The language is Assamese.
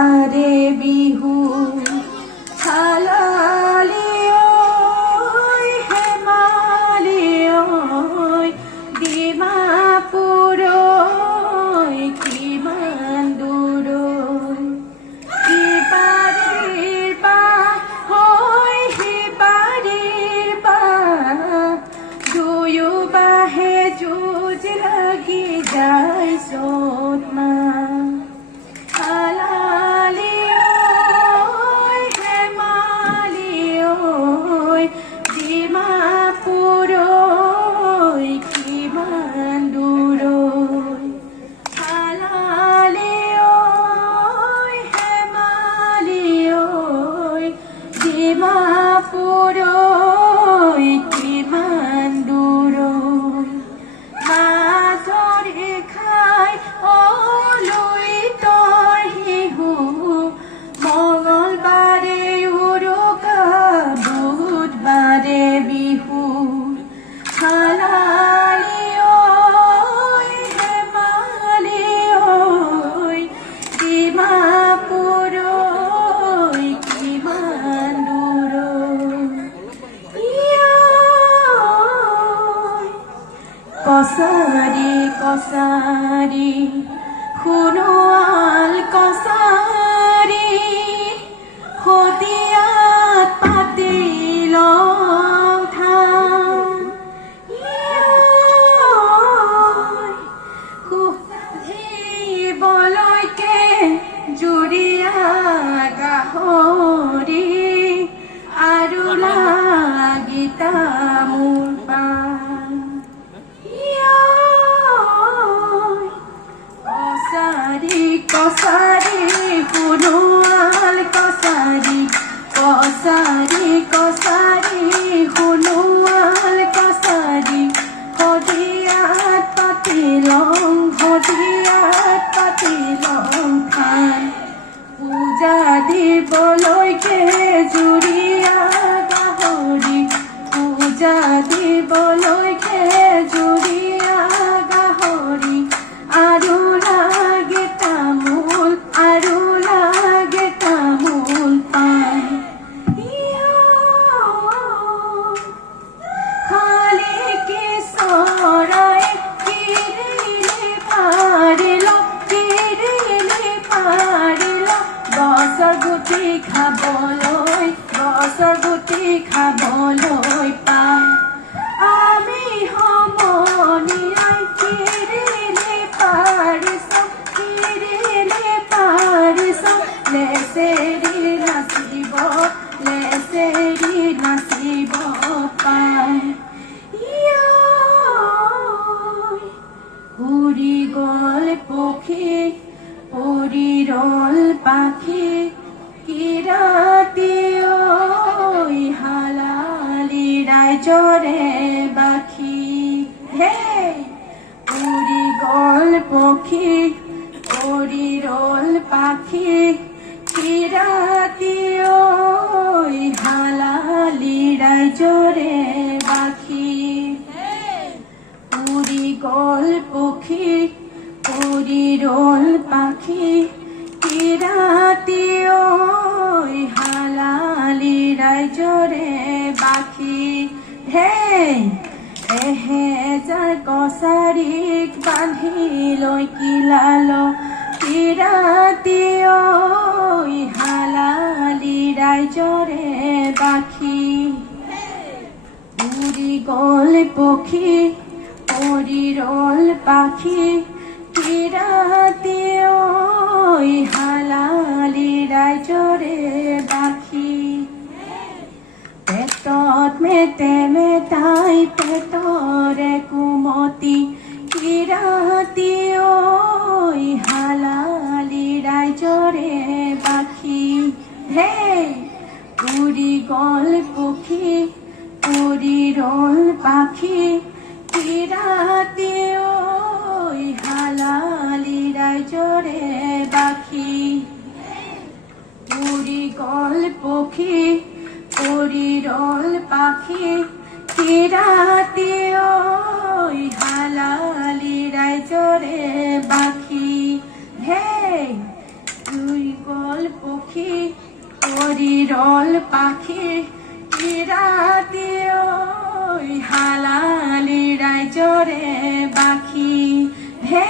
বাৰে বিহু হালালি ঐ হেমালি ঐ ডিমাপুৰ ঐ কিমান দূৰ ইপাৰিৰ পৰা ঐ সিপাৰিৰ পৰা দুয়ো বাহে যুঁজ লাগি যায় চ'ত মাহ কছাৰী কছাৰী সোণোৱাল কছাৰী সদিয়াত পাতিল সুধিবলৈকে জুৰীয়া গাহৰি আৰু লাগিতা মোৰ কছাৰী সোণোৱাল কছাৰী কছাৰী কছাৰী সোণোৱাল কছাৰী সদিয়াত পাতিলং থান পূজা দিবলৈকে জুৰীয়া গাহৰি পূজা দিবলৈকে জুৰীয়া গাহৰি আৰু লাগে তামোল পাণ খালি কি চৰাই কিৰিলে পাৰিল গছৰ গুটি খাবলৈ পায় আমি সমনীয়াই কিৰিলে পাৰিছ লেচেৰি নাচিব পায় উৰি গ'ল পক্ষী উৰি ৰ'ল পাখি কি ৰাতি ঐ হালালি ৰাইজৰে বাখি হে উৰি গ'ল পক্ষী উৰি ৰ'ল পাখি কি ৰাতি ঐ হালালি ৰাইজৰে বাখি উৰি গ'ল পক্ষী উৰি ৰ'ল পাখি কি ৰাতি ঐ হালালি ৰাইজৰে বাখি হে এহেজাৰ কছাৰীক বান্ধি লৈ কিলাল কি ৰাতি ঐ হালালি ৰাইজৰে বাখি উৰি গ'ল পক্ষী উৰি ৰ'ল পাখি কি ৰাতি ঐ হালালি ৰাইজৰে বাখি পেটত মেটাই পেটৰে কুমতি কি ৰাতি ঐ হালালি ৰাইজৰে বাখি হে উৰি গ'ল পক্ষী উৰি ৰ'ল পাখি কি ৰাতি ঐ হালালি ৰাইজৰে বাখি উৰি গ'ল পক্ষী উৰি ৰ'ল পাখি কি ৰাতি ঐ হালালি ৰাইজৰে বাখি হে উৰি গ'ল পক্ষী পৰিৰল পাখি কিৰাতে ওই হালালি ৰাইজৰে বাখি হে